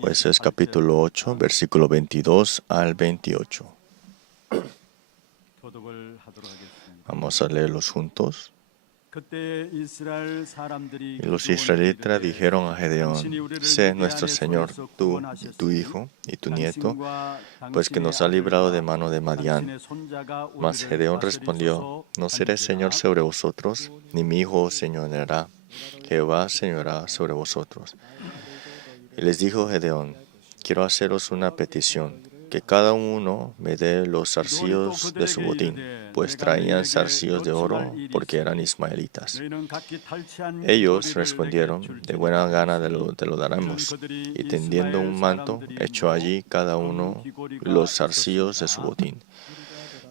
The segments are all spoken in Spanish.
Jueces capítulo 8, versículo 22 al 28. Vamos a leerlos juntos. Y los israelitas dijeron a Gedeón: sé nuestro Señor, tú y tu hijo y tu nieto, pues que nos ha librado de mano de Madián. Mas Gedeón respondió: no seré Señor sobre vosotros, ni mi hijo os señoreará. Jehová señorará sobre vosotros. Y les dijo Gedeón: quiero haceros una petición, que cada uno me dé los zarcillos de su botín, pues traían zarcillos de oro, porque eran ismaelitas. Ellos respondieron: de buena gana te lo daremos. Y tendiendo un manto, echó allí cada uno los zarcillos de su botín.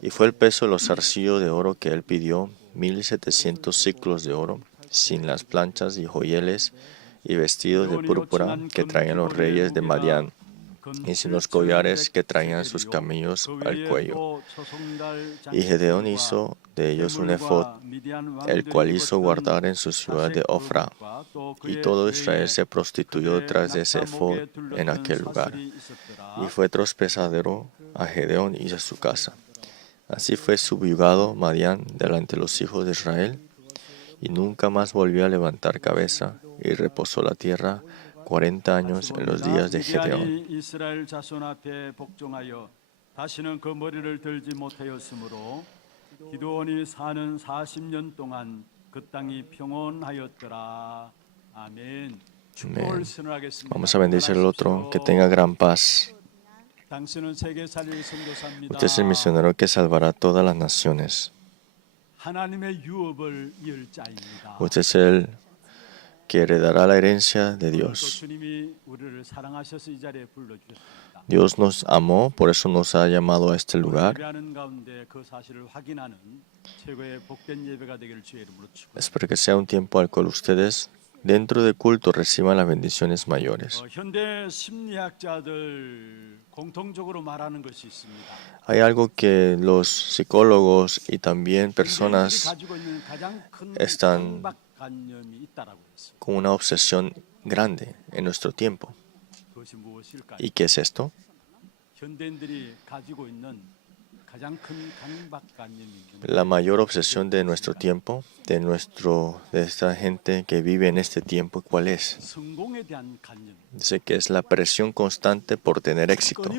Y fue el peso de los zarcillos de oro que él pidió, 1700 siclos de oro, sin las planchas y joyeles, y vestidos de púrpura que traían los reyes de Madián, y sin los collares que traían sus camellos al cuello. Y Gedeón hizo de ellos un efod, el cual hizo guardar en su ciudad de Ofra. Y todo Israel se prostituyó tras de ese efod en aquel lugar. Y fue tropezadero a Gedeón y a su casa. Así fue subyugado Madián delante de los hijos de Israel, y nunca más volvió a levantar cabeza, y reposó la tierra 40 años en los días de Gedeón. Amén. Vamos a bendecir al otro, que tenga gran paz. Usted es el misionero que salvará a todas las naciones. Usted es el que heredará la herencia de Dios. Dios nos amó, por eso nos ha llamado a este lugar. Espero que sea un tiempo al cual ustedes, dentro del culto, reciban las bendiciones mayores. Hay algo que los psicólogos y también personas están con una obsesión grande en nuestro tiempo. ¿Y qué es esto? La mayor obsesión de nuestro tiempo, de esta gente que vive en este tiempo, ¿cuál es? Dice que es la presión constante por tener éxito.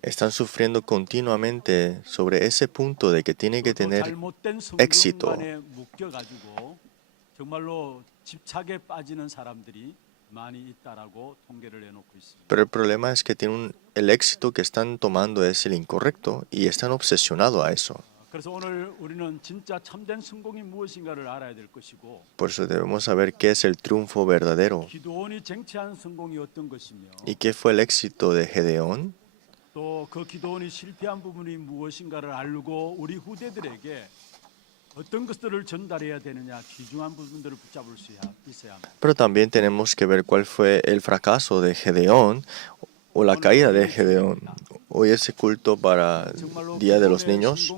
Están sufriendo continuamente sobre ese punto de que tiene que tener éxito. Pero el problema es que el éxito que están tomando es el incorrecto y están obsesionados a eso. Por eso debemos saber qué es el triunfo verdadero. ¿Y qué fue el éxito de Gedeón? Pero también tenemos que ver cuál fue el fracaso de Gedeón o la caída de Gedeón. Hoy es el culto para el Día de los Niños.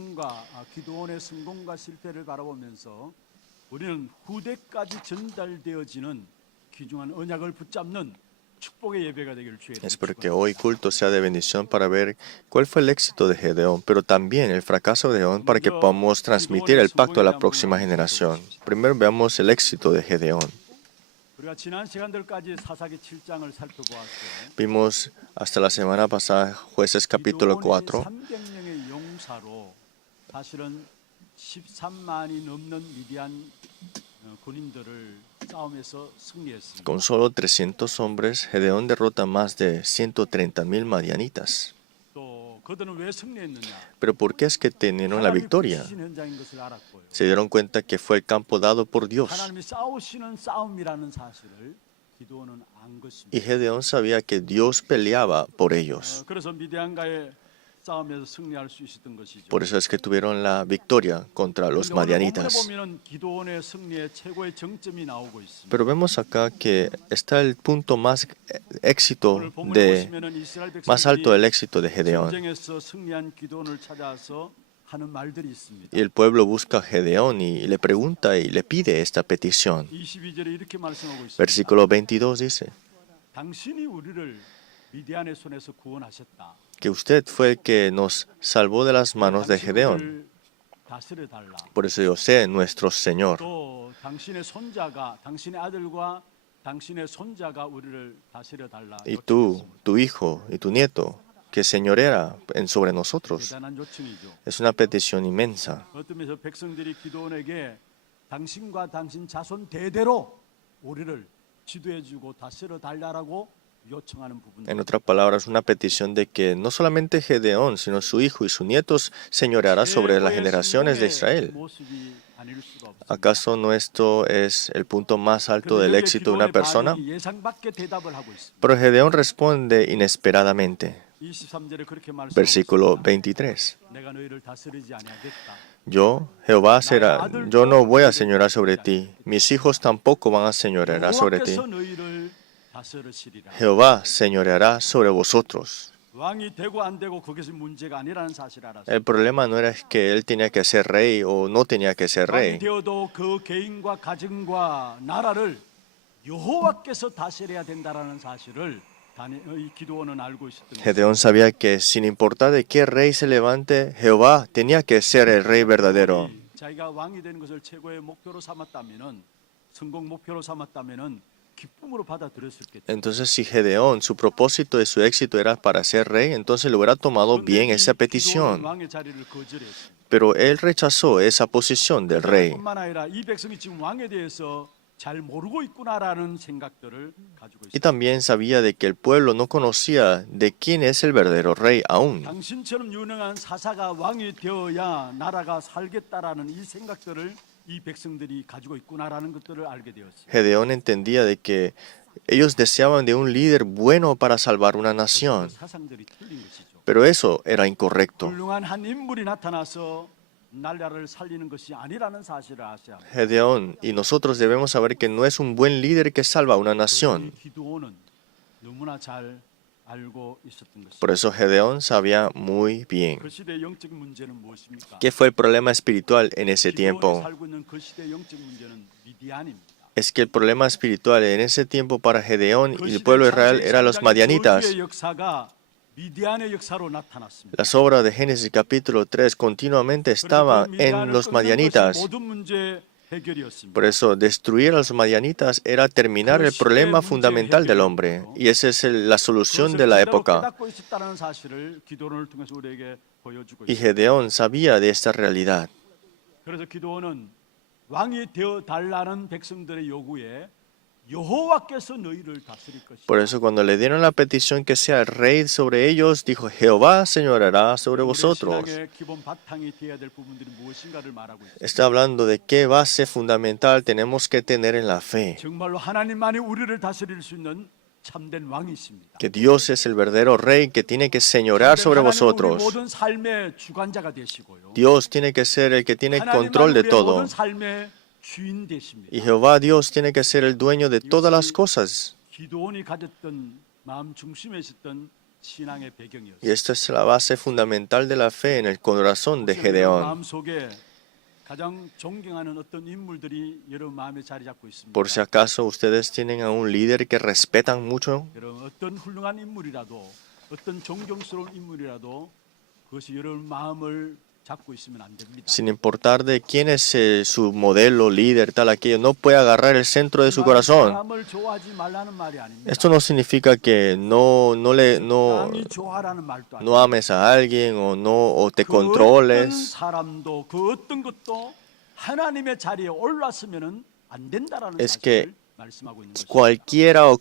Espero que hoy culto sea de bendición para ver cuál fue el éxito de Gedeón, pero también el fracaso de Gedeón para que podamos transmitir el pacto a la próxima generación. Primero veamos el éxito de Gedeón. Vimos hasta la semana pasada Jueces capítulo 4. Con solo 300 hombres, Gedeón derrota más de 130,000 madianitas. Pero ¿por qué es que tenieron la victoria? Se dieron cuenta que fue el campo dado por Dios. Y Gedeón sabía que Dios peleaba por ellos. Por eso es que tuvieron la victoria contra los madianitas. Pero vemos acá que está el punto más alto del éxito de Gedeón. 하는 말들이 있습니다. Y el pueblo busca a Gedeón y le pregunta y le pide esta petición. 22절에 이렇게 말씀하고 있습니다. Versículo 22 dice 당신이 우리를 미디안의 손에서 구원하셨다. que usted fue el que nos salvó de las manos de 당신 Gedeón. 우리를 다스려 달라. Por eso yo sé, nuestro Señor. 또 당신의 손자가 당신의 아들과 당신의 손자가 우리를 다스려 달라. Y tú, tu hijo y tu nieto, que señorea sobre nosotros. 대단한 요청이죠. Es una petición inmensa. 어떤 면에서 백성들이 기도원에게 당신과 당신 자손 대대로 우리를 지도해주고 다스려 달라라고 요청하는 부분. En otras palabras, una petición de que no solamente Gedeón, sino su hijo y sus nietos señoreará sobre las generaciones de Israel. ¿Acaso no esto es el punto más alto del éxito de una persona? Pero Gedeón responde inesperadamente. Versículo 23. Yo, Jehová, yo no voy a señorar sobre ti, mis hijos tampoco van a señorear sobre ti. Jehová señoreará sobre vosotros. El problema no era que él tenía que ser rey o no tenía que ser rey. Gedeón sabía que sin importar de qué rey se levante, Jehová tenía que ser el rey verdadero. Entonces, si Gedeón, su propósito y su éxito era para ser rey, entonces le hubiera tomado bien esa petición. Pero él rechazó esa posición del rey. Y también sabía de que el pueblo no conocía de quién es el verdadero rey aún. Gedeón entendía de que ellos deseaban de un líder bueno para salvar una nación. Pero eso era incorrecto. Gedeón y nosotros debemos saber que no es un buen líder que salva a una nación. Por eso Gedeón sabía muy bien qué fue el problema espiritual en ese tiempo. Es que el problema espiritual en ese tiempo para Gedeón y el pueblo de Israel eran los madianitas. Las obras de Génesis capítulo 3 continuamente estaban en los madianitas. Por eso, destruir a los madianitas era terminar el problema fundamental del hombre. Y esa es la solución de la época. Y Gedeón sabía de esta realidad. Por eso cuando le dieron la petición que sea el rey sobre ellos, dijo, Jehová señorará sobre vosotros. Está hablando de qué base fundamental tenemos que tener en la fe. Que Dios es el verdadero rey que tiene que señorar sobre vosotros. Dios tiene que ser el que tiene control de todo. Y Jehová Dios tiene que ser el dueño de todas las cosas. Y esta es la base fundamental de la fe en el corazón de Gedeón. Por si acaso ustedes tienen a un líder que respetan mucho, sin importar de quién es su modelo, líder, tal, aquello, no puede agarrar el centro de su corazón. Esto no significa que no ames a alguien o te controles. Es que cualquiera o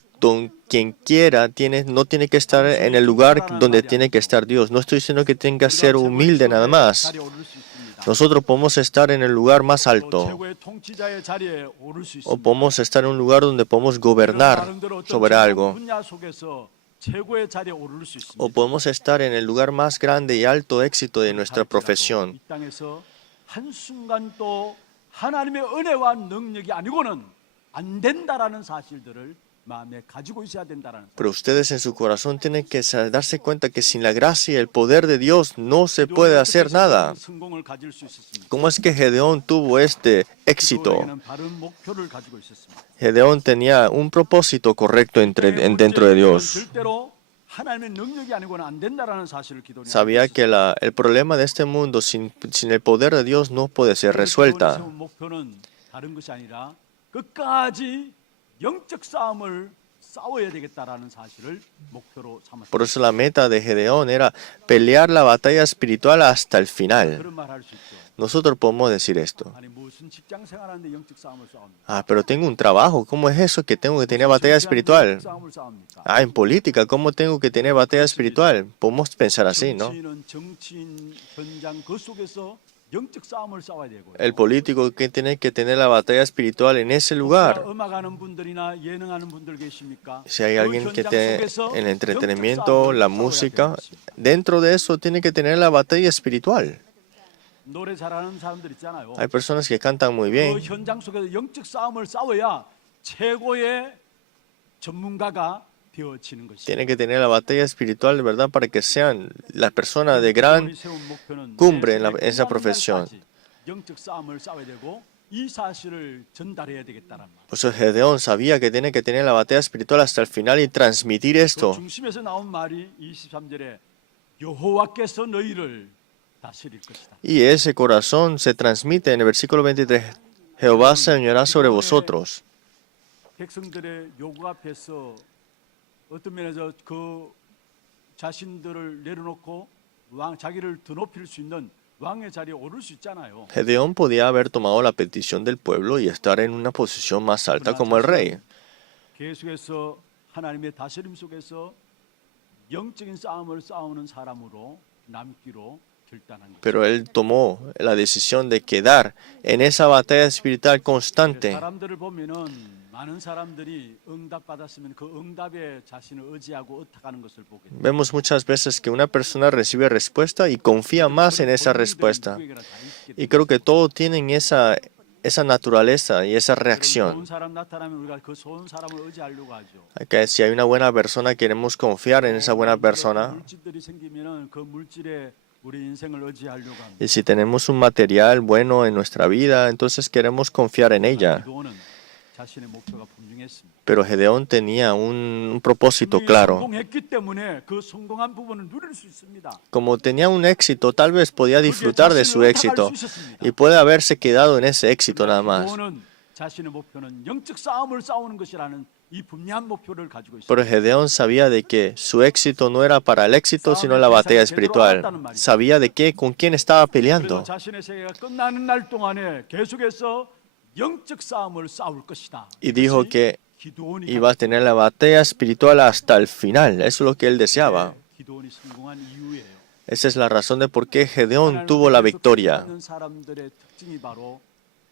quien quiera no tiene que estar en el lugar donde tiene que estar Dios. No estoy diciendo que tenga que ser humilde nada más. Nosotros podemos estar en el lugar más alto o podemos estar en un lugar donde podemos gobernar sobre algo o podemos estar en el lugar más grande y alto éxito de nuestra profesión. 마음에 가지고 있어야 된다라는 Pero ustedes en su corazón tienen que darse cuenta que sin la gracia y el poder de Dios no se puede hacer nada. 성공을 가질 수 있었습니다. ¿Cómo es que Gedeón tuvo este éxito? 기도에게는 바른 목표를 가지고 있었습니다. Gedeón tenía un propósito correcto dentro de Dios. 절대로 하나님의 능력이 아니고는 안 된다라는 사실을 기도하는 Sabía que el problema de este mundo sin el poder de Dios no puede ser resuelta. 목표는 다른 것이 아니라 끝까지 영적 싸움을 싸워야 되겠다라는 사실을 목표로 삼았습니다. Por eso la meta de Gedeón era pelear la batalla espiritual hasta el final. 그런 말 할 수 있죠. Nosotros podemos decir esto. 아니 무슨 직장 생활하는데 영적 싸움을 싸웁니까? Ah, pero tengo un trabajo. ¿Cómo es eso que tengo que tener batalla espiritual? 싸움을 싸웁니까? Ah, en política, ¿cómo tengo que tener batalla espiritual? Podemos pensar así, ¿no? 정치인은 정치인 현장 그 속에서 영적 싸움을 싸워야 되고요. El político que tiene que tener la batalla espiritual en ese lugar. 음악하는 분들이나 예능하는 분들 계십니까? Si hay alguien que tiene el entretenimiento, 영적 싸움을 la 싸워야 música, 되는 것입니다. dentro de eso tiene que tener la batalla espiritual. 노래 잘하는 사람들 있잖아요. Hay personas que cantan muy 그 bien, 현장 속에서 영적 싸움을 싸워야 최고의 전문가가 되어지는 것입니다. tienen que tener la batalla espiritual, ¿verdad? Para que sean la persona de gran cumbre en esa profesión. 영적 싸움을 싸워야 되고 이 사실을 전달해야 되겠다는 말. Por eso Gedeón sabía que tiene que tener la batalla espiritual hasta el final y transmitir 그 esto. 중심에서 나온 말이 23절에 여호와께서 너희를 다스릴 것이다. Y ese corazón se transmite en el versículo 23. Jehová señorará sobre vosotros. 백성들의 요구 앞에서 어떤 면에서 그 자신들을 내려놓고 자기를 드높일 수 있는 왕의 자리에 오를 수 있잖아요. Gedeón podía haber tomado la petición del pueblo y estar en una posición más alta como el rey. 계속해서 하나님의 다스림 속에서 영적인 싸움을 싸우는 사람으로 남기로 결단한 거죠. Pero él tomó la decisión de quedar en esa batalla espiritual constante. 사람들을 보면은 많은 사람들이 응답받았으면 그 응답에 자신을 의지하고 의탁하는 것을 보게 돼요. Vemos muchas veces que una persona recibe respuesta y confía más en esa respuesta. Y creo que todos tienen esa naturaleza y esa 좋은 reacción. 사람 나타나면 우리가 그 좋은 사람을 의지하려고 하죠. Que si hay una buena persona, queremos confiar en esa buena persona. 물질들이 생기면은 그 물질에 우리 인생을 의지하려고 합니다. Y si tenemos un material bueno en nuestra vida, entonces queremos confiar en ella. 기도는 자신의 목표가 분명했습니다. Pero Gedeón tenía un propósito claro. 성공했기 때문에 그 성공한 부분을 누릴 수 있습니다. Como tenía un éxito, tal vez podía disfrutar de su éxito y puede haberse quedado en ese éxito nada más. 기도는 자신의 목표는 영적 싸움을 싸우는 것이라는 이 분명한 목표를 가지고 있습니다. Pero Gedeón sabía de que su éxito no era para el éxito, sino la batalla espiritual. Sabía de qué, con quién estaba 그래서 peleando. 자신의 세계가 끝나는 날 동안에 계속해서 영적 싸움을 싸울 것이다. Y dijo que 기도원이 iba a tener la batalla espiritual hasta el final. Eso es lo que él deseaba. 기도원이 성공한 이유예요. Esa es la razón de por qué Gedeón tuvo la victoria. 사람들의 특징이 바로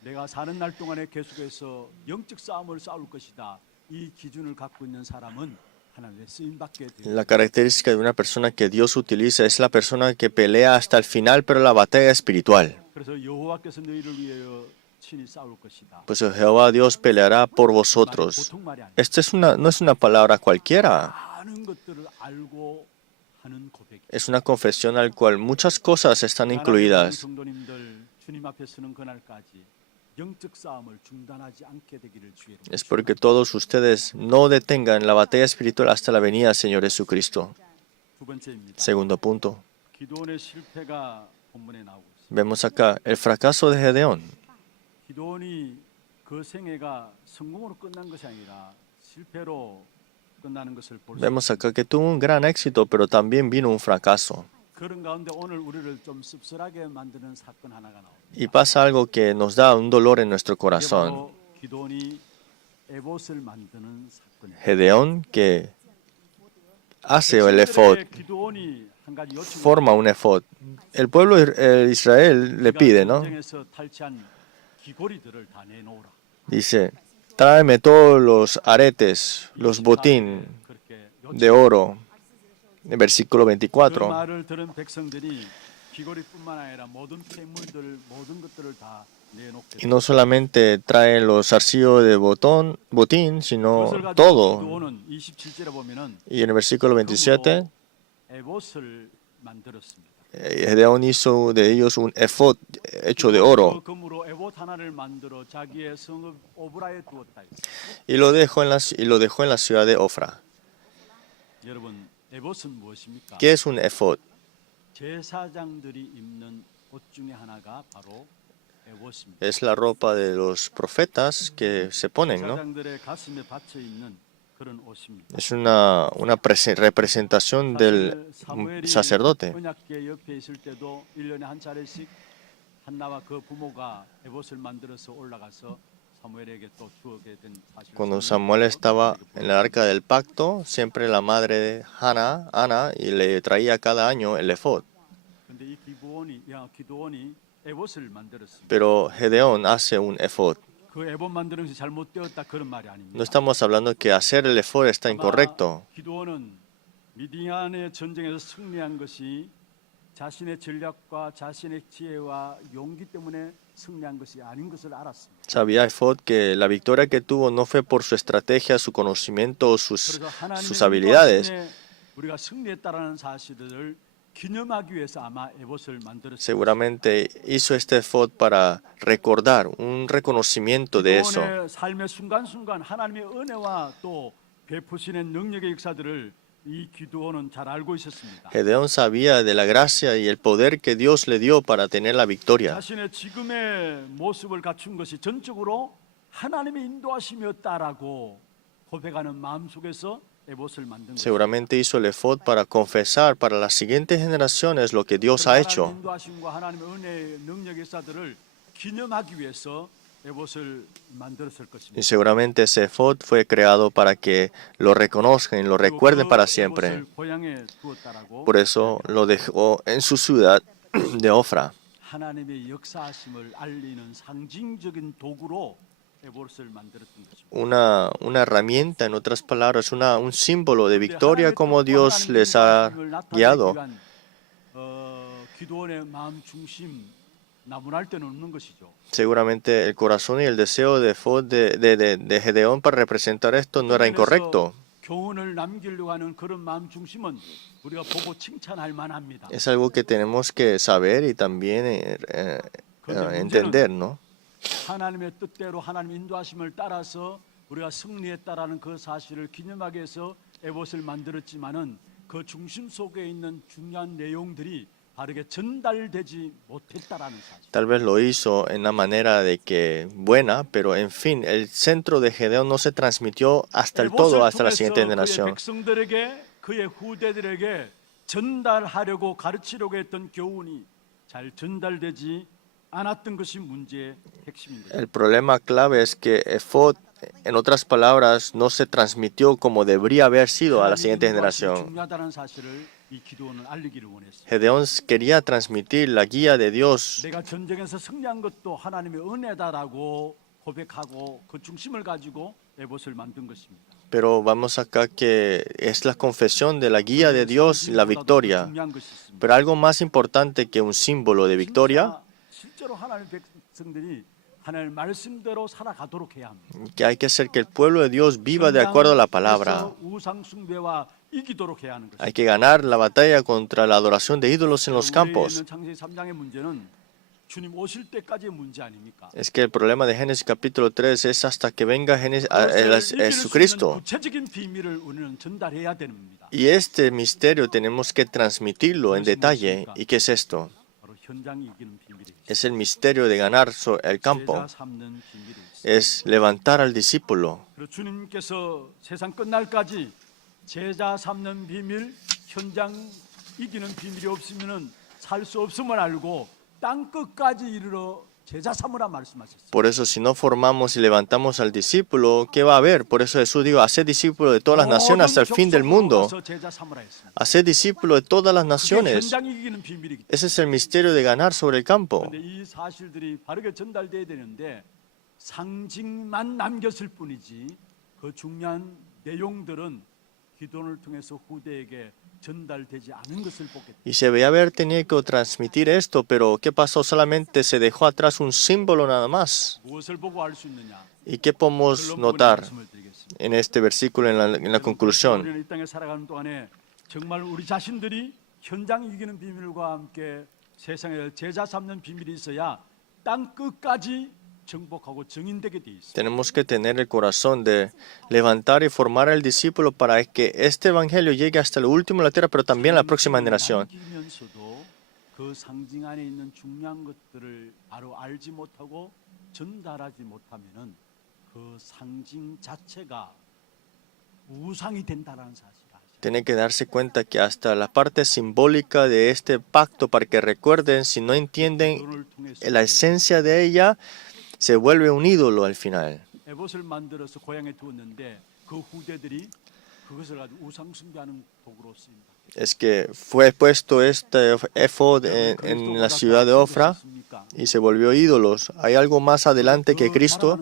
내가 사는 날 동안에 계속해서 영적 싸움을 싸울 것이다. 이 기준을 갖고 있는 사람은 하나님의 쓰임 받게 돼요. La característica de una persona que Dios utiliza es la persona que pelea hasta el final, pero la batalla espiritual. 그래서 여호와께서 너희를 위하여 친히 싸울 것이다. Pues Jehová Dios peleará por vosotros. 보통 말이 아니에요. Esta no es una palabra cualquiera. 많은 것들을 알고 하는 고백이. Es una confesión al cual muchas cosas están 사랑하는 incluidas. 성도님들 주님 앞에 서는 그날까지 영적 싸움을 중단하지 않게 되기를 주의 이름으로 Es porque todos ustedes no detengan la batalla espiritual hasta la venida del Señor Jesucristo. 두 번째입니다. Segundo punto. 기도원의 실패가 본문에 나오고 있습니다. Vemos acá el fracaso de Gedeón. 기도원이 그 생애가 성공으로 끝난 것이 아니라 실패로 끝나는 것을 볼 수 있습니다. Vemos acá que tuvo un gran éxito, pero también vino un fracaso. 그런 가운데 오늘 우리를 좀 씁쓸하게 만드는 사건 하나가 나옵니다. Y pasa algo que nos da un dolor en nuestro 이게 corazón. 바로 기도원이 에봇을 만드는 사건이에요. Gedeón que hace el efod, 기도원이 한 가지 요청을 forma un efod. El pueblo Israel le pide, ¿no? 전쟁에서 탈취한 귀고리들을 다 내놓으라. Dice, tráeme todos los aretes, los botín 그렇게 de oro. En versículo 그 24. 말을 들은 백성들이 귀고리뿐만 아니라 모든 폐물들 모든 것들을 다 내놓게 Y no solamente trae los arcillos de botín, sino 그것을 가지고 todo. 기드온은 27절에 보면은 Y en el versículo 27, 금으로 에봇을 만들었습니다. Gedeón hizo de ellos un efod hecho de 기드온은 oro 그 금으로 에봇 하나를 만들어 자기의 성읍 오브라에 두었다. y lo dejó en la ciudad de Ofra. 여러분, 에봇은 무엇입니까? ¿Qué es un efod? 제사장들이 입는 옷 중에 하나가 바로 에봇입니다. Es la ropa de los profetas que se ponen, ¿no? 제사장들의 가슴에 받쳐 있는 그런 옷입니다. Es una representación del 사무엘이 sacerdote. 언약궤 옆에 있을 때도 1년에 한 차례씩 한나와 그 부모가 에봇을 만들어서 올라가서 사무엘에게 또 주게 된 사실. Cuando Samuel estaba en el arca del pacto, siempre la madre de Ana, y le traía cada año el efod. 근데 이 기드온이 에봇을 만들었습니다. Pero Gedeón hace un efod. 그 에봇 만드는 것이 잘못되었다 그런 말이 아닙니다. No estamos hablando que hacer el efod está incorrecto. 기드온은 미디안의 전쟁에서 승리한 것이 자신의 전략과 자신의 지혜와 용기 때문에 승리한 것이 아닌 것을 알았습니다. Sabía efod que la victoria que tuvo no fue por su estrategia, su conocimiento o 그래서 sus 하나님의 habilidades. 인도하심에 우리가 승리했다라는 사실을 기념하기 위해서 아마 에봇을 만들었습니다. Seguramente hizo este efod para recordar un reconocimiento de eso. 기드온의 삶의 순간순간 하나님의 은혜와 또 베푸시는 능력의 역사들을 이 기드온은 잘 알고 있었습니다. Gedeón sabía de la gracia y el poder que Dios le dio para tener la victoria. 자신의 지금의 모습을 갖춘 것이 전적으로 하나님의 인도하심이었다라고 고백하는 마음속에서 에봇을 만든 것입니다. Seguramente hizo el efod para confesar para las siguientes generaciones lo que Dios ha 하나님의 hecho. 인도하심과 하나님의 은혜의 능력의 역사들을 기념하기 위해서 에봇을 만들었을 Y 것입니다. seguramente ese efod fue creado para que lo reconozcan y lo recuerden para siempre. 에봇을 고향에 두었다라고 Por eso lo dejó en su ciudad de Ofra. 하나님의 역사하심을 알리는 상징적인 도구로 에봇을 만들었던 것입니다. Una herramienta, en otras palabras, un símbolo de victoria como Dios les ha guiado. 기도원의 마음 중심 나무랄 데는 없는 것이죠. Seguramente el corazón y el deseo de Gedeón para representar esto no era incorrecto. 교훈을 남기려고 하는 그런 마음 중심은 우리가 보고 칭찬할 만합니다. Es algo que tenemos que saber y también entender, ¿no? 하나님의 뜻대로 하나님 인도하심을 따라서 우리가 승리했다라는 그 사실을 기념하기 위해서 에봇을 만들었지만은 그 중심 속에 있는 중요한 내용들이 바르게 전달되지 못했다라는 사실. Tal vez lo hizo en una manera de que buena, pero en fin, el centro de Gedeón no se transmitió hasta el todo, hasta la siguiente generación. 그의 백성들에게 그의 후대들에게 전달하려고 가르치려고 했던 교훈이 잘 전달되지 않았던 것이 문제의 핵심인 거죠. El problema clave es que Efod, en otras palabras, no se transmitió como debería haber sido a la siguiente generación. 중요하다는 사실을 이 기도원은 알리기를 원했어요. Gedeón quería transmitir la guía de Dios. 내가 전쟁에서 승리한 것도 하나님의 은혜다라고 고백하고 그 중심을 가지고 에봇을 만든 것입니다. Pero vamos acá que es la confesión de la guía de Dios y la victoria. Pero algo más importante que un símbolo de victoria, 실제로 하나님의 백성들이 하나님의 말씀대로 살아가도록 해야 합니다. que hay que hacer que el pueblo de Dios viva de acuerdo a la palabra. 우상 숭배와 이기도록 해야 하는 것입니다. Hay que ganar la batalla contra la adoración de ídolos en los campos. 창세기 3장의 문제는 주님 오실 때까지의 문제 아닙니까? Es que el problema de Génesis capítulo 3 es hasta que venga Jesucristo. 구체적인 비밀을 우리는 전달해야 됩니다. Y este misterio tenemos que transmitirlo en detalle. ¿Y qué es esto? 바로 현장 이기는 비밀이 Es el misterio de ganar el campo. 제자 삼는 비밀이 있습니다. Es levantar al discípulo. 그리고 주님께서 세상 끝날까지 제자 삼는 비밀, 현장 이기는 비밀이 없으면은 살 수 없음을 알고 땅 끝까지 이르러 제자 삼으라 말씀하셨어요. Por eso, si no formamos y levantamos al discípulo, ¿qué va a haber? Por eso Jesús dijo, haced discípulos de todas las naciones hasta el fin del mundo. Haced discípulos de todas las naciones. 현장 이기는 비밀이기 때문에. Ese es el misterio de ganar sobre el campo. 근데 이 사실들이 바르게 전달돼야 되는데 상징만 남겼을 뿐이지 그 중요한 내용들은 기도를 통해서 후대에게 전달되지 않은 것을 보게 됩니다. Y se veía haber tenido que transmitir esto, pero ¿qué pasó? Solamente se dejó atrás un símbolo nada más. 무엇을 보고 알 수 있느냐? ¿Y qué podemos 결론 부분에 notar 말씀을 드리겠습니다. en este versículo, en la conclusión? 우리는 이 땅에 살아가는 동안에 정말 우리 자신들이 현장 이기는 비밀과 함께 세상에 제자 삼는 비밀이 있어야 땅 끝까지 정복하고 증인되게 돼 있습니다. Tenemos que tener el corazón de levantar y formar al discípulo para que este evangelio llegue hasta el último de la tierra, pero también a la próxima generación. 남기면서도 그 상징 안에 있는 중요한 것들을 바로 알지 못하고 전달하지 못하면은 그 상징 자체가 우상이 된다라는 사실을 아시죠? Tienen que darse cuenta que hasta la parte simbólica de este pacto, para que recuerden, si no entienden 그를 통해서 la esencia de ella, se vuelve un ídolo al final. 에봇을 만들어서 고향에 두었는데 그 후대들이 그것을 가지고 우상 숭배하는 도구로 쓰인다. Es que fue puesto este efod en la ciudad de Ofra y se volvió ídolos. ¿Hay algo más adelante que Cristo?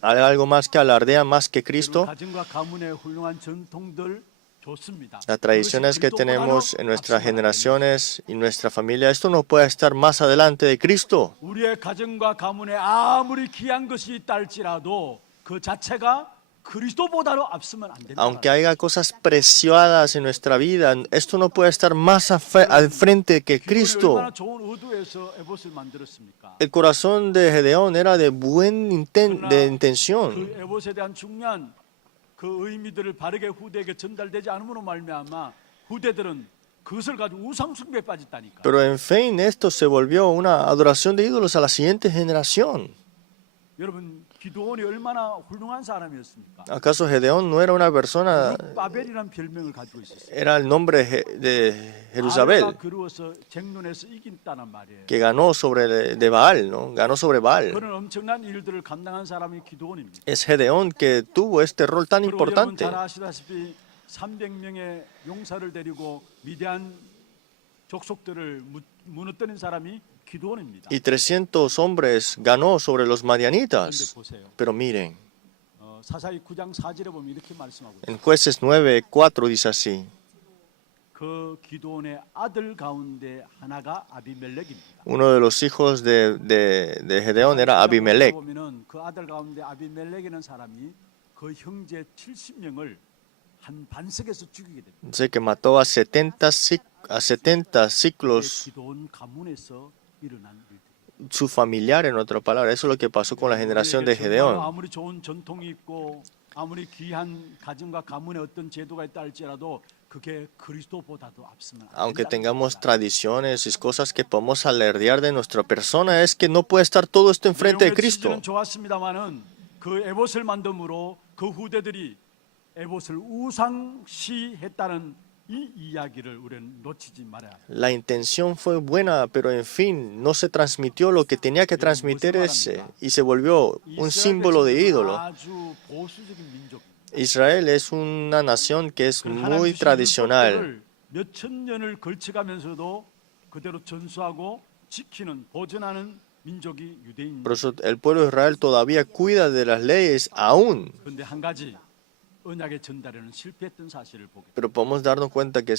¿Hay algo más que alardea más que Cristo? 가정과 가문의 훌륭한 전통들 좋습니다. Las tradiciones que tenemos en nuestras generaciones y nuestra familia, esto no puede estar más adelante de Cristo. 우리의 가정과 가문에 아무리 귀한 것이 있다 할지라도 그 자체가 그리스도보다도 앞서면 안 된다. Aunque haya cosas preciadas en nuestra vida, esto no puede estar más al frente que Cristo. 얼마나 좋은 의도에서 에봇을 만들었습니까? El corazón de Gedeón era de de intención. 그 에봇에 대한 중요한 그 의미들을 바르게 후대에게 전달되지 않음으로 말미암아 후대들은 그것을 가지고 우상 숭배에 빠졌다니까. Pero en fin, esto se volvió una adoración de ídolos a la siguiente generación. 여러분 기드온이 얼마나 훌륭한 사람이었습니까? ¿Acaso Gedeón no era una persona, 바벨이라는 별명을 가지고 있었어요. era el nombre de Jezabel, 그루어서 쟁론에서 이긴다는 말이에요. que ganó sobre de Baal, ¿no? Ganó sobre Baal. 그런 엄청난 일들을 감당한 사람이 기드온입니다. Es Gedeón que tuvo este rol tan 그리고 여러분 importante. 잘 아시다시피 300명의 용사를 데리고 미디안 족속들을 무너뜨린 사람이 기드온입니다. Y 300 hombres ganó sobre los 그런데 madianitas. 보세요. Pero miren, 사사기 9장 4절에 보면 이렇게 말씀하고 있어요. en Jueces 9:4 dice así. 그 기드온의 아들 가운데 하나가 아비멜렉입니다. Uno de los hijos de Gedeón era Abimelech. 보면은 그 아들 가운데 아비멜렉이라는 사람이 그 형제 70명을 한 반석에서 죽이게 됩니다. Dice que mató a 70 ciclos 기드온 가문에서 일어난 일들. su familiar, en otra palabra. Eso es lo que pasó con la generación de Gedeón. 아무리 좋은 전통이 있고 아무리 귀한 가정과 가문에 어떤 제도가 있다 할지라도 그게 그리스도보다도 앞서면 안 Aunque 된다는 tengamos 겁니다. tradiciones y cosas que podemos alardear de nuestra persona, es que no puede estar todo esto enfrente de 내용의 Cristo. 취지는 좋았습니다만은 그 에봇을 만듦으로 그 후대들이 에봇을 우상시했다는 이 이야기를 우리는 놓치지 말아야 합니다. La intención fue buena, pero en fin, no se transmitió lo que tenía que transmitir ese y se volvió un símbolo de ídolo. 아주 보수적인 민족입니다. Israel es una nación que es muy tradicional. 몇천 년을 걸쳐가면서도 그대로 전수하고 지키는 보존하는 민족이 유대인. Por eso el pueblo de Israel todavía cuida de las leyes aún. 그런데 한 가지 언약의 전달에는 실패했던 사실을 보게. Pero podemos darnos cuenta que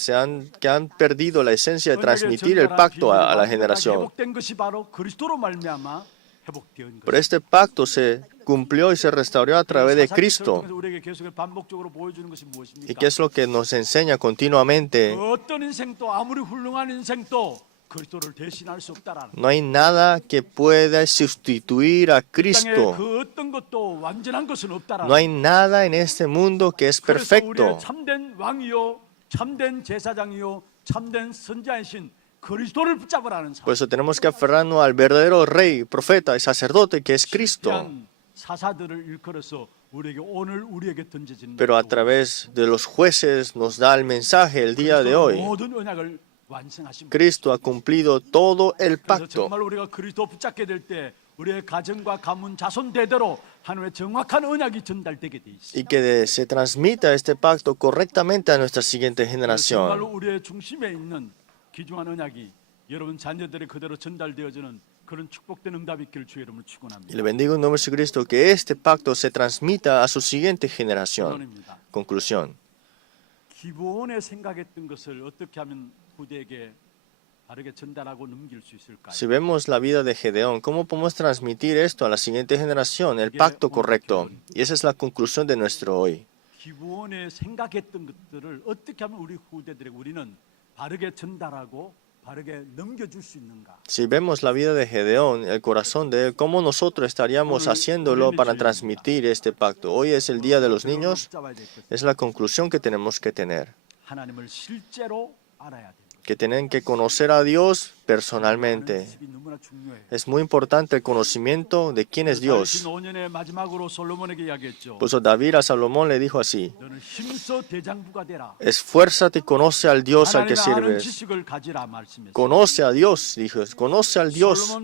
han perdido la esencia de transmitir el pacto a la generación. 회복된 것이 바로 그리스도로 말미암아 회복된 Pero este pacto se cumplió y se restauró a través de Cristo. 우리에게 계속 반복적으로 보여주는 것이 ¿Y 무엇입니까? qué es lo que nos enseña continuamente? 그 어떤 인생도 아무리 훌륭한 인생도 그리스도를 대신할 수 없다라는. No hay nada que pueda sustituir a 땅에 Cristo. 그 어떤 것도 완전한 것은 없다라는. No hay nada en este mundo que es 그래서 우리의 perfecto. 참된 왕이요, 참된 제사장이요, 참된 선지자이신 그리스도를 붙잡으라는 Por eso tenemos que aferrarnos al verdadero rey, profeta y sacerdote que es Cristo. 귀한 사사들을 일컬어서 우리에게 오늘 우리에게 던져지는 Pero a través de los jueces nos da el mensaje el día de hoy. 모든 언약을 완성하신 Cristo ha cumplido todo el 그래서 pacto. 정말 우리가 그리스도 붙잡게 될 때 우리의 가정과 가문 자손 대대로 하나님의 정확한 언약이 전달되게 돼 있습니다. Y que se transmita este pacto correctamente a nuestra siguiente 정말로 generación. 우리의 중심에 있는 귀중한 언약이 여러분 자녀들의 그대로 전달되어지는 그런 축복된 응답이 있기를 주의 이름으로 Y 축원합니다. le bendigo en nombre de Jesucristo que este pacto se transmita a su siguiente generación. 결론입니다. Conclusión. 기브온에 생각했던 것을 어떻게 하면 후대에게 바르게 전달하고 넘길 수 있을까요? Si vemos la vida de Gedeón, ¿cómo podemos transmitir esto a la siguiente generación? El pacto correcto. Y esa es la conclusión de nuestro hoy. 기브온에 생각했던 것들을 어떻게 하면 우리 후대들에게 우리는 바르게 전달하고 바르게 넘겨줄 수 있는가? Si vemos la vida de Gedeón, el corazón de él, ¿cómo nosotros estaríamos haciéndolo para transmitir este pacto? Hoy es el Día de los Niños. Es la conclusión que tenemos que tener. 하나님을 실제로 알아야 됩니다. Que tienen que conocer a Dios personalmente. 너무나 중요해요. Es muy importante el conocimiento de quién es Dios. 5년의 마지막으로 솔로몬에게 이야기했죠. Por eso David a Salomón le dijo así: 너는 힘써 대장부가 되라. esfuérzate y conoce al Dios al que 하나님의 아는 sirves. 지식을 가지라 말씀했어요. Conoce a Dios, dijo, conoce al Dios.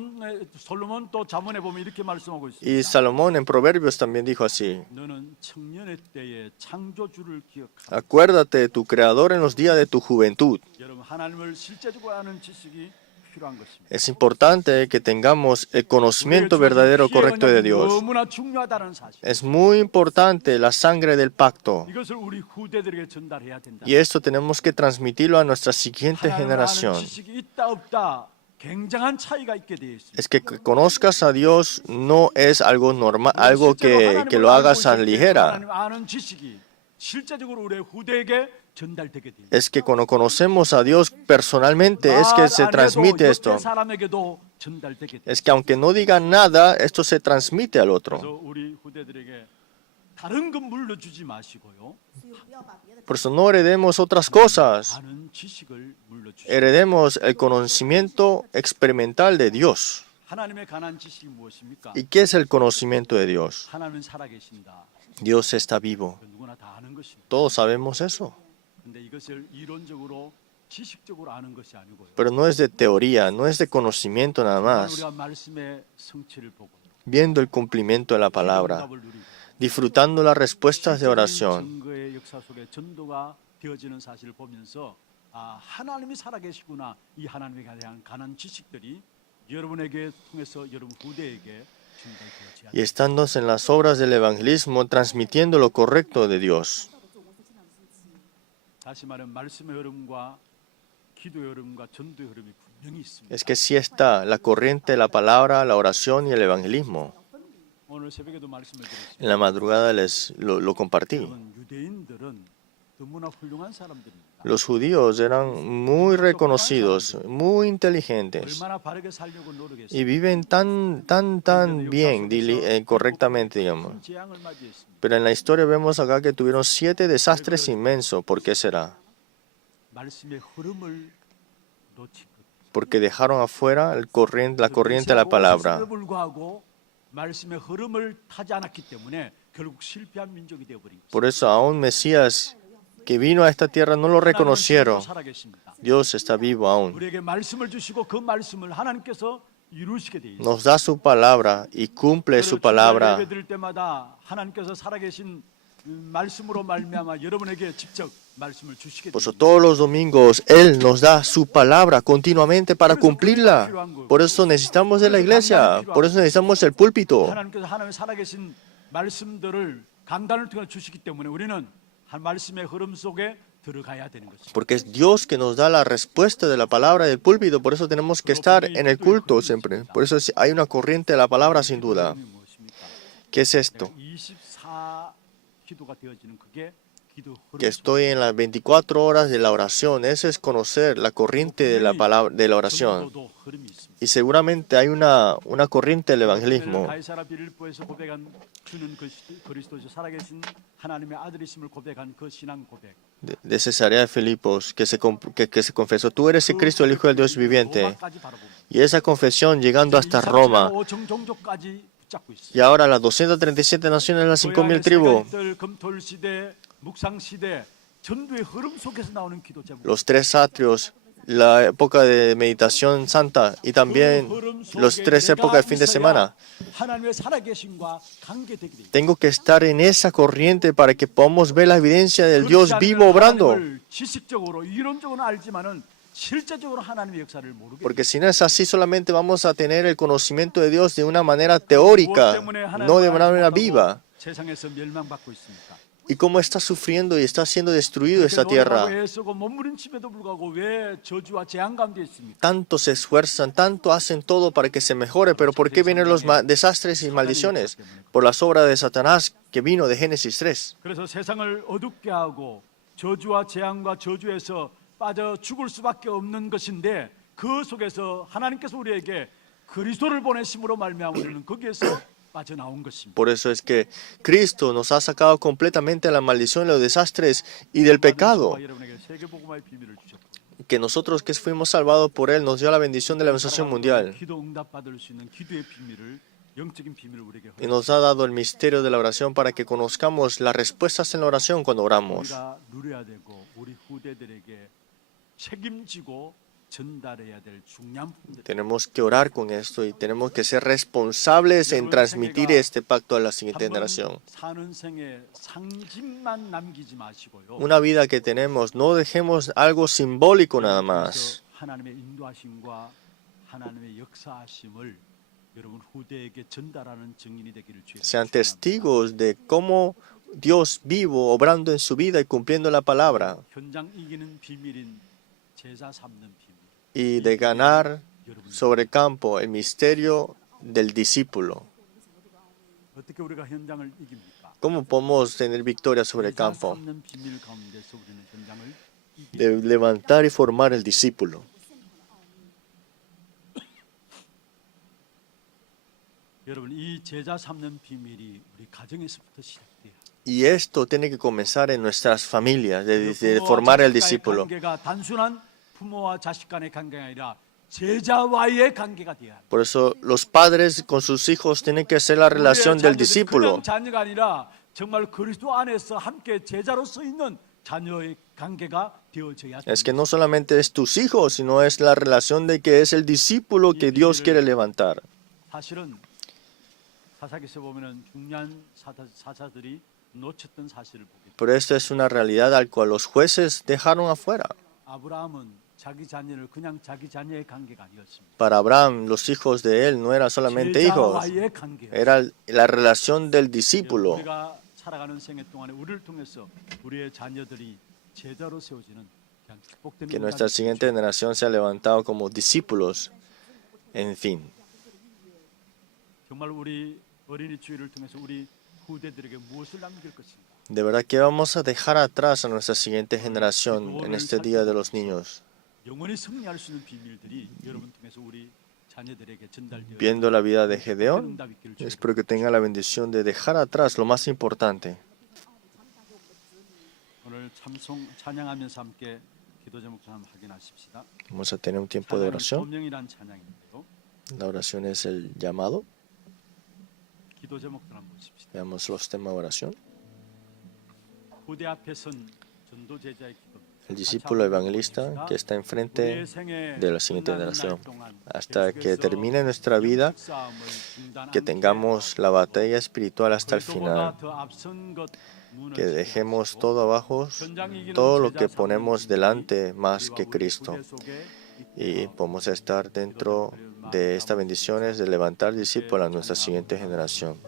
솔로몬 또 잠언에 보면 이렇게 말씀하고 Y 있습니다. Salomón en Proverbios también dijo así: 너는 청년의 때에 창조주를 기억하라. acuérdate de tu Creador en los días de tu juventud. 여러분 하나님을 실제적으로 아는 지식이 필요한 것입니다. Es importante que tengamos el conocimiento verdadero correcto de Dios. 너무나 중요하다는 사실. Es muy importante la sangre del pacto. 이것을 우리 후대들에게 전달해야 된다. Y esto tenemos que transmitirlo a nuestra siguiente 하나님을 아는 generación. 지식이 있다 없다 굉장한 차이가 있게 되어 있습니다. Es que conozcas a Dios no es algo normal, algo que lo hagas a ligera. 하나님 아는 지식이 실제적으로 우리 후대에게 전달되게 돼요. Es que cuando conocemos a Dios personalmente es que se transmite esto. 사람에게도 전달되게 돼요. Es que aunque no digan nada, esto se transmite al otro. 그래서 우리 후대들에게 다른 것 물려주지 마시고요. Por eso no heredemos otras cosas. 아는 지식을 물려주시고 Heredemos el conocimiento experimental de Dios. 하나님의 관한 지식이 무엇입니까? ¿Y qué es el conocimiento de Dios? 하나님은 살아계신다. Dios está vivo. 그 누구나 다 아는 것입니다. Todos sabemos eso. 근데 이것을 이론적으로 지식적으로 아는 것이 아니고요. Pero no es de teoría, no es de conocimiento nada más. 우리가 말씀의 성취를 보고 Viendo el cumplimiento de la palabra, 응답을 누리고 disfrutando las respuestas de oración. 증거의 역사 속에 전도가 되어지는 사실을 보면서 하나님이 살아계시구나. 이 하나님에 대한 가난 지식들이 여러분에게 통해서 여러분 후대에게 전달되어져야 Y estando en las obras del evangelismo, transmitiendo lo correcto de Dios. 다시 말하면 말씀의 흐름과 기도의 흐름과 전도의 흐름이 분명히 있습니다. Es que sí está la corriente de la palabra, la oración y el evangelismo. 오늘 새벽에도 말씀을 드렸습니다. En la madrugada lo compartí. 여러분 유대인들은 너무나 훌륭한 사람들입니다. Los judíos eran muy reconocidos, muy inteligentes 얼마나 바르게 살려고 노력했어요. y viven tan bien, correctamente, digamos. 큰 재앙을 맞이했습니다. Pero en la historia vemos acá que tuvieron 7 desastres inmensos. ¿Por qué será? 말씀의 흐름을 놓친 것. Porque dejaron afuera la corriente de la palabra. 그럼에도 불구하고 말씀의 흐름을 타지 않았기 때문에 결국 실패한 민족이 되어버린 것입니다. Por eso aún Mesías que vino a esta tierra no lo reconocieron. 살아계십니다. Dios está vivo aún. 우리에게 말씀을 주시고 그 말씀을 하나님께서 이루시게 돼 있습니다. Nos da su palabra y cumple su palabra. 예배 드릴 때마다 하나님께서 살아계신 말씀으로 말미암아 여러분에게 직접 말씀을 주시게 Por eso 됩니다. todos los domingos Él nos da su palabra continuamente para cumplirla. Por eso necesitamos de la iglesia. Por eso necesitamos el púlpito. 하나님께서 하나님의 살아계신 말씀들을 강단을 통해 주시기 때문에 우리는 한 말씀의 흐름 속에 들어가야 되는 것입니다. Porque es Dios que nos da la respuesta de la palabra del púlpito. Por eso tenemos que estar en el culto siempre. Por eso hay una corriente de la palabra sin duda. ¿Qué es esto? 24 기도가 되어지는 그게 기도 Que 흐름. estoy en las 24 horas de la oración. Eso es conocer la corriente de la palabra, de la oración. 전도도 흐름이 있습니다. Y seguramente hay una corriente del evangelismo. 가이사라 빌립보에서 고백한 주는 그리스도죠. 살아계신 하나님의 아들이심을 고백한 그 신앙 고백. De Cesarea de Filipos, que se confesó: tú eres el Cristo, el Hijo del Dios viviente. 로마까지 바라봅니다. Y esa confesión llegando hasta Roma. 5천 종족까지 붙잡고 있습니다. Y ahora las 237 naciones, las 5.000 tribus. 금토일 시대, 묵상 시대, 전도의 흐름 속에서 나오는 기도 제목. Los 3 atrios, la época de meditación santa y también los 3 épocas de fin de semana. 하나님의 살아계심과 관계되게 돼. Tengo que estar en esa corriente para que podamos ver la evidencia del Dios vivo obrando. 지식적으로 이론적으로는 알지만은 실제적으로 하나님의 역사를 모르게. Porque si no es así, solamente vamos a tener el conocimiento de Dios de una manera teórica, no de manera viva. 세상에서 멸망받고 있습니까? y cómo está sufriendo y está siendo destruido esta 노력하고 tierra. 애쓰고 몸부림침에도 불구하고 왜 저주와 재앙 가운데 있습니까? Tanto se esfuerzan, tanto hacen todo para que se mejore, pero ¿por qué vienen los desastres y maldiciones? Por las obras de Satanás que vino de Génesis 3. 그래서 세상을 어둡게 하고 저주와 재앙과 저주에서 빠져 죽을 수밖에 없는 것인데 그 속에서 하나님께서 우리에게 그리스도를 보내심으로 말미암아 우리는 거기에서 빠져나온 것입니다. Por eso es que Cristo nos ha sacado completamente de la maldición, de los desastres y del pecado. 여러분에게 세계복음화의 비밀을 주셨고 Que nosotros que fuimos salvados por Él nos dio la bendición de la evangelización mundial. 기도 응답받을 수 있는 기도의 비밀을 영적인 비밀을 우리에게 Y nos ha dado el misterio de la oración para que conozcamos las respuestas en la oración cuando oramos. 우리가 누려야 되고 우리 후대들에게 책임지고 전달해야 될 중요한 부분들. Tenemos que orar con esto y tenemos que ser responsables en transmitir este pacto a la siguiente generación. 사는 생에 상징만 남기지 마시고요. Una vida que tenemos, no dejemos algo simbólico nada más. 하나님의 인도하심과 하나님의 역사하심을 여러분 후대에게 전달하는 증인이 되기를 주의 Sean testigos de cómo Dios vivo, obrando en su vida y cumpliendo la palabra. 현장 이기는 비밀인 제자 삼는 비밀. Y de ganar sobre campo el misterio del discípulo. 어떻게 우리가 현장을 이깁니까? ¿Cómo podemos tener victoria sobre el 제자 campo? 삼는 비밀 가운데서 우리는 현장을 이기. De levantar y formar el discípulo. 여러분 이 제자 삼는 비밀이 우리 가정에서부터 시작돼요. Y esto tiene que comenzar en nuestras familias, de formar el discípulo. 관계가 단순한 부모와 자식 간의 관계가 아니라 제자와의 관계가 돼야 합니다. Por eso los padres con sus hijos tienen que ser la relación del discípulo. 그냥 자녀가 아니라 정말 그리스도 안에서 함께 제자로서 있는 자녀의 관계가 되어져야 Es 합니다. que no solamente es tus hijos, sino es la relación de que es el discípulo que Dios quiere levantar. 사실은 사사기서 보면은 중요한 사사들이 놓쳤던 사실을 보게. Pero esto es una realidad al cual los jueces dejaron afuera. 아브라함은 자기 자녀를 그냥 자기 자녀의 관계가 아니었습니다. Para Abraham, los hijos de él no eran solamente hijos, 제자와의 관계였습니다. era la relación del discípulo. 우리가 살아가는 생애 동안에 우리를 통해서 우리의 자녀들이 제자로 세워지는 그냥 축복된 Que nuestra siguiente generación sea levantado como discípulos. En fin, 정말 우리 어린이 주의를 통해서 우리 후대들에게 무엇을 남길 것인가? de verdad que vamos a dejar atrás a nuestra siguiente generación en este Día de los Niños. 영원히 승리할 수 있는 비밀들이 여러분 통해서 우리 자녀들에게 전달되어 Viendo la vida de Gedeón, 응답 있기를 주옵소서. espero que tenga la bendición de dejar atrás lo más importante. 오늘 찬양하면서 함께 기도 제목 좀 확인하십시다. Vamos a tener un tiempo de 찬양은 oración. 소명이란 찬양인데요. La oración es el llamado. 기도 제목들 한번 보십시다. Veamos los temas de oración. 후대 앞에 선 전도 제자의 기도입니다. El discípulo evangelista que está enfrente de la siguiente generación. Hasta que termine nuestra vida, que tengamos la batalla espiritual hasta el final. Que dejemos todo abajo, todo lo que ponemos delante más que Cristo. Y podemos estar dentro de estas bendiciones de levantar discípulos a nuestra siguiente generación.